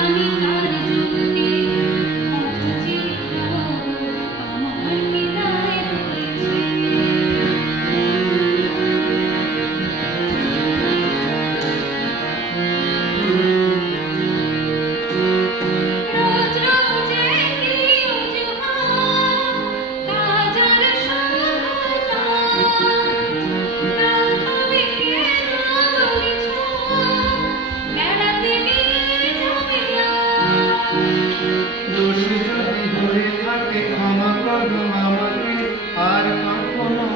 আমি তার জন্যে কত চিৎকার আমার কি দায় পড়েছে। রোজ রোজ একই অজুহাত, কাজ আর শুধু কাজ। কাল তুমি কেন বলেছ বেড়াতে নিয়ে যাবে না? দোষ যদি হয়ে থাকে ক্ষমা করো আমাকে, আর কখনো